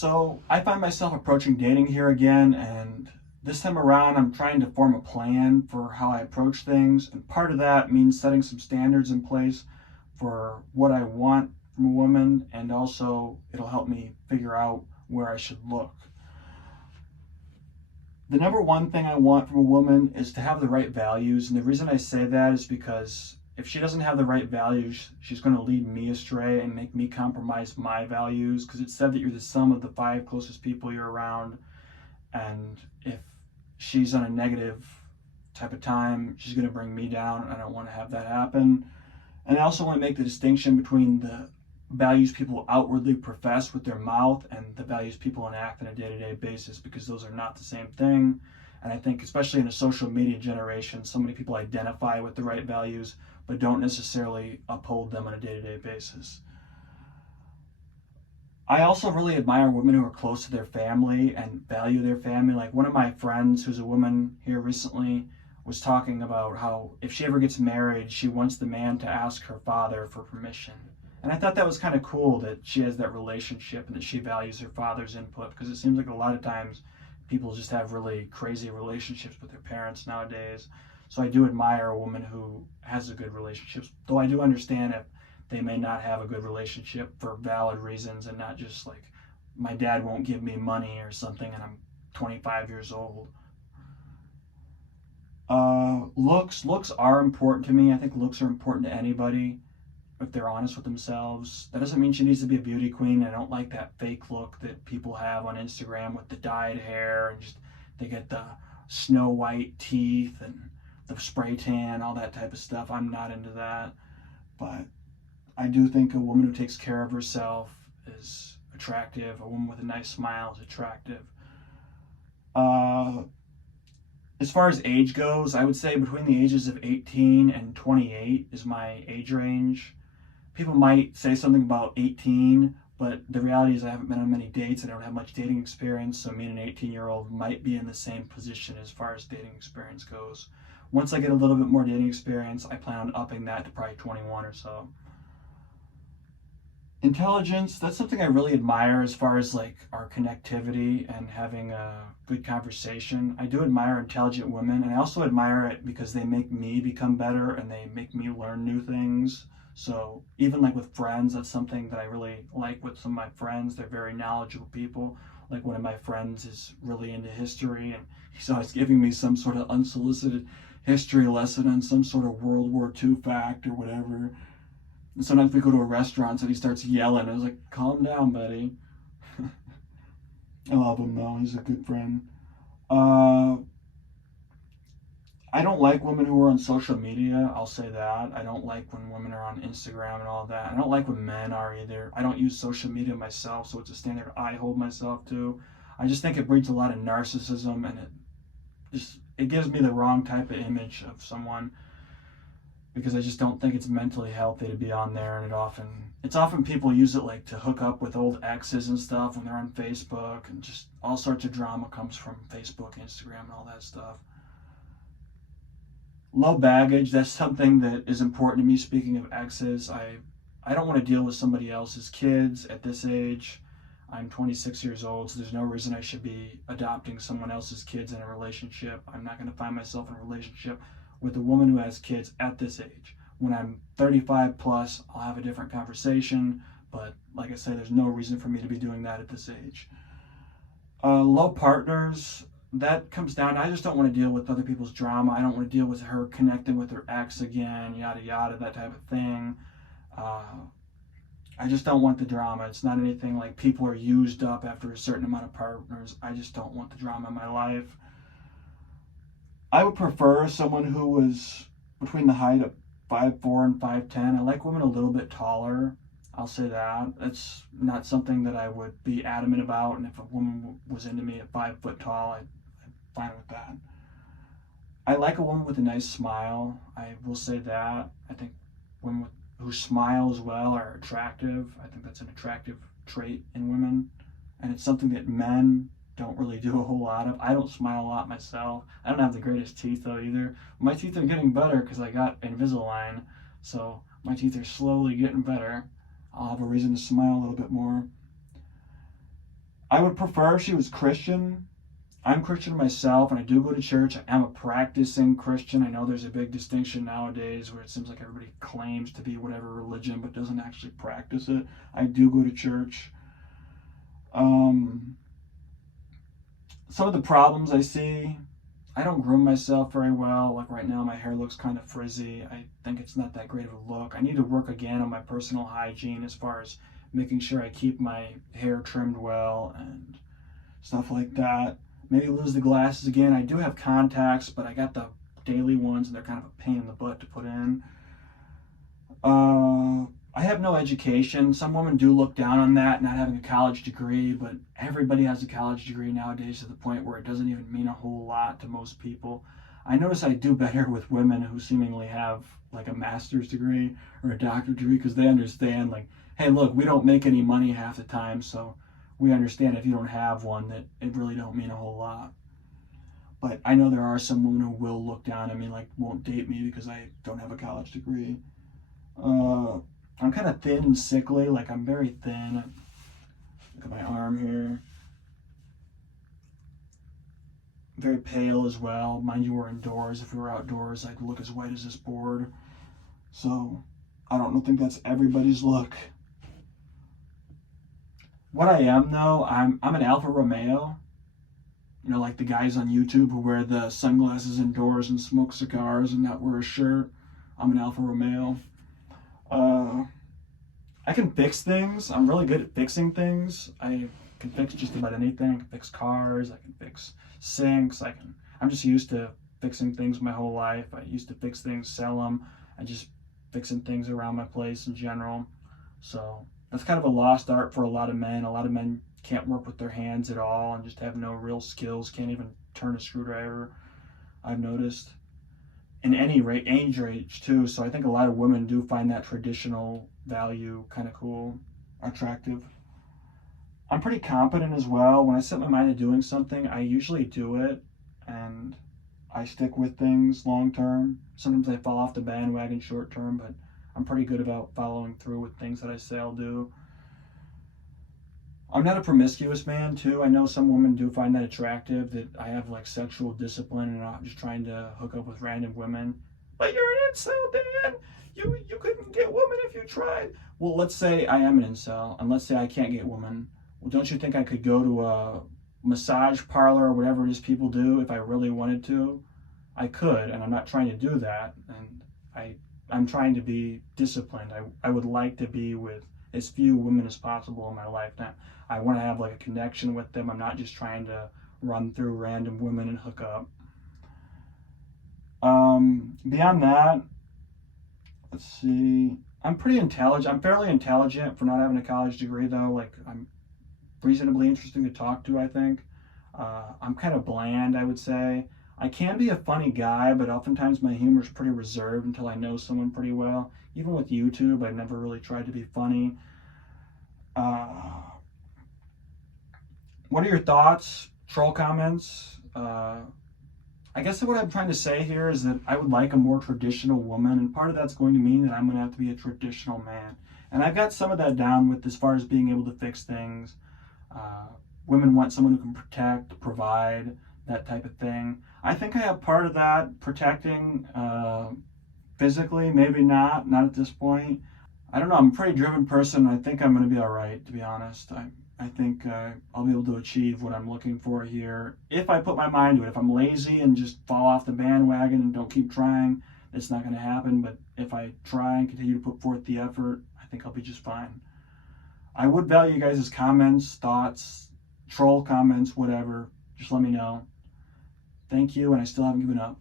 So I find myself approaching dating here again, and this time around I'm trying to form a plan for how I approach things, and part of that means setting some standards in place for what I want from a woman, and also it'll help me figure out where I should look. The number one thing I want from a woman is to have the right values, and the reason I say that is because if she doesn't have the right values, she's going to lead me astray and make me compromise my values, because it's said that you're the sum of the five closest people you're around. And if she's on a negative type of time, she's going to bring me down. I don't want to have that happen. And I also want to make the distinction between the values people outwardly profess with their mouth and the values people enact on a day-to-day basis, because those are not the same thing. And I think especially in a social media generation, so many people identify with the right values but don't necessarily uphold them on a day-to-day basis. I also really admire women who are close to their family and value their family. Like one of my friends who's a woman here recently was talking about how if she ever gets married, she wants the man to ask her father for permission. And I thought that was kind of cool that she has that relationship and that she values her father's input, because it seems like a lot of times people just have really crazy relationships with their parents nowadays. So I do admire a woman who has a good relationship, though I do understand if they may not have a good relationship for valid reasons and not just like my dad won't give me money or something and I'm 25 years old. Looks are important to me. I think looks are important to anybody if they're honest with themselves. That doesn't mean she needs to be a beauty queen. I don't like that fake look that people have on Instagram with the dyed hair and just they get the snow white teeth and the spray tan, all that type of stuff. I'm not into that. But I do think a woman who takes care of herself is attractive. A woman with a nice smile is attractive. As far as age goes, I would say between the ages of 18 and 28 is my age range. People might say something about 18, but the reality is I haven't been on many dates and I don't have much dating experience, so me and an 18-year-old might be in the same position as far as dating experience goes. Once I get a little bit more dating experience, I plan on upping that to probably 21 or so. Intelligence, that's something I really admire as far as like our connectivity and having a good conversation. I do admire intelligent women, and I also admire it because they make me become better and they make me learn new things. So even like with friends, that's something that I really like with some of my friends. They're very knowledgeable people. Like one of my friends is really into history and he's always giving me some sort of unsolicited history lesson on some sort of World War II fact or whatever. And sometimes we go to a restaurant and he starts yelling. I was like, calm down, buddy. I love him though. He's a good friend. I don't like women who are on social media. I'll say that. I don't like when women are on Instagram and all that. I don't like when men are either. I don't use social media myself, so it's a standard I hold myself to. I just think it breeds a lot of narcissism, and it gives me the wrong type of image of someone, because I just don't think it's mentally healthy to be on there. And it's often people use it like to hook up with old exes and stuff when they're on Facebook, and just all sorts of drama comes from Facebook, Instagram, and all that stuff. Low baggage, that's something that is important to me. Speaking of exes, I don't want to deal with somebody else's kids at this age. I'm 26 years old, so there's no reason I should be adopting someone else's kids in a relationship. I'm not going to find myself in a relationship with a woman who has kids at this age. When I'm 35 plus, I'll have a different conversation, but like I said, there's no reason for me to be doing that at this age. Low partners, that comes down, I just don't want to deal with other people's drama. I don't want to deal with her connecting with her ex again, yada yada, that type of thing. I just don't want the drama. It's not anything like people are used up after a certain amount of partners. I just don't want the drama in my life. I would prefer someone who was between the height of 5'4" and 5'10". I like women a little bit taller. I'll say that. That's not something that I would be adamant about. And if a woman was into me at 5 foot tall, I'm fine with that. I like a woman with a nice smile. I will say that. I think women who smile as well are attractive. I think that's an attractive trait in women. And it's something that men don't really do a whole lot of. I don't smile a lot myself. I don't have the greatest teeth though either. My teeth are getting better because I got Invisalign, so my teeth are slowly getting better. I'll have a reason to smile a little bit more. I would prefer if she was Christian. I'm Christian myself, and I do go to church. I am a practicing Christian. I know there's a big distinction nowadays where it seems like everybody claims to be whatever religion but doesn't actually practice it. I do go to church. Some of the problems I see, I don't groom myself very well. Like right now, my hair looks kind of frizzy. I think it's not that great of a look. I need to work again on my personal hygiene as far as making sure I keep my hair trimmed well and stuff like that. Maybe lose the glasses again. I do have contacts, but I got the daily ones, and they're kind of a pain in the butt to put in. I have no education. Some women do look down on that, not having a college degree, but everybody has a college degree nowadays to the point where it doesn't even mean a whole lot to most people. I notice I do better with women who seemingly have like a master's degree or a doctorate degree because they understand, like, hey, look, we don't make any money half the time, so we understand if you don't have one that it really don't mean a whole lot. But I know there are some women who will look down at me, like won't date me because I don't have a college degree. I'm kind of thin and sickly, like I'm very thin. Look at my arm here. Very pale as well. Mind you, we're indoors. If we were outdoors, I'd look as white as this board. So I don't think that's everybody's look. What I am though, I'm an Alfa Romeo. You know, like the guys on YouTube who wear the sunglasses indoors and smoke cigars and not wear a shirt. I'm an Alfa Romeo. I can fix things. I'm really good at fixing things. I can fix just about anything. I can fix cars. I can fix sinks. I'm just used to fixing things my whole life. I used to fix things, sell them. I just fixing things around my place in general. So that's kind of a lost art for a lot of men. A lot of men can't work with their hands at all and just have no real skills. Can't even turn a screwdriver, I've noticed. In any age range too. So I think a lot of women do find that traditional value kind of cool, attractive. I'm pretty competent as well. When I set my mind to doing something, I usually do it and I stick with things long term. Sometimes I fall off the bandwagon short term, but I'm pretty good about following through with things that I say I'll do. I'm not a promiscuous man too. I know some women do find that attractive, that I have like sexual discipline and not just trying to hook up with random women. But you're an incel, Dan. You couldn't get women if you tried. Well, let's say I am an incel, and let's say I can't get women. Well, don't you think I could go to a massage parlor or whatever it is people do if I really wanted to? I could, and I'm not trying to do that. And I'm trying to be disciplined. I would like to be with as few women as possible in my lifetime. I want to have like a connection with them. I'm not just trying to run through random women and hook up. Beyond that, let's see. I'm pretty intelligent. I'm fairly intelligent for not having a college degree though. Like I'm reasonably interesting to talk to, I think. I'm kind of bland, I would say. I can be a funny guy, but oftentimes my humor is pretty reserved until I know someone pretty well. Even with YouTube, I never really tried to be funny. What are your thoughts? Troll comments? I guess what I'm trying to say here is that I would like a more traditional woman, and part of that's going to mean that I'm going to have to be a traditional man. And I've got some of that down with as far as being able to fix things. Women want someone who can protect, provide, that type of thing. I think I have part of that, protecting physically, maybe not at this point. I don't know, I'm a pretty driven person. I think I'm going to be all right, to be honest. I think I'll be able to achieve what I'm looking for here if I put my mind to it. If I'm lazy and just fall off the bandwagon and don't keep trying, it's not going to happen. But if I try and continue to put forth the effort, I think I'll be just fine. I would value you guys' comments, thoughts, troll comments, whatever. Just let me know. Thank you, and I still haven't given up.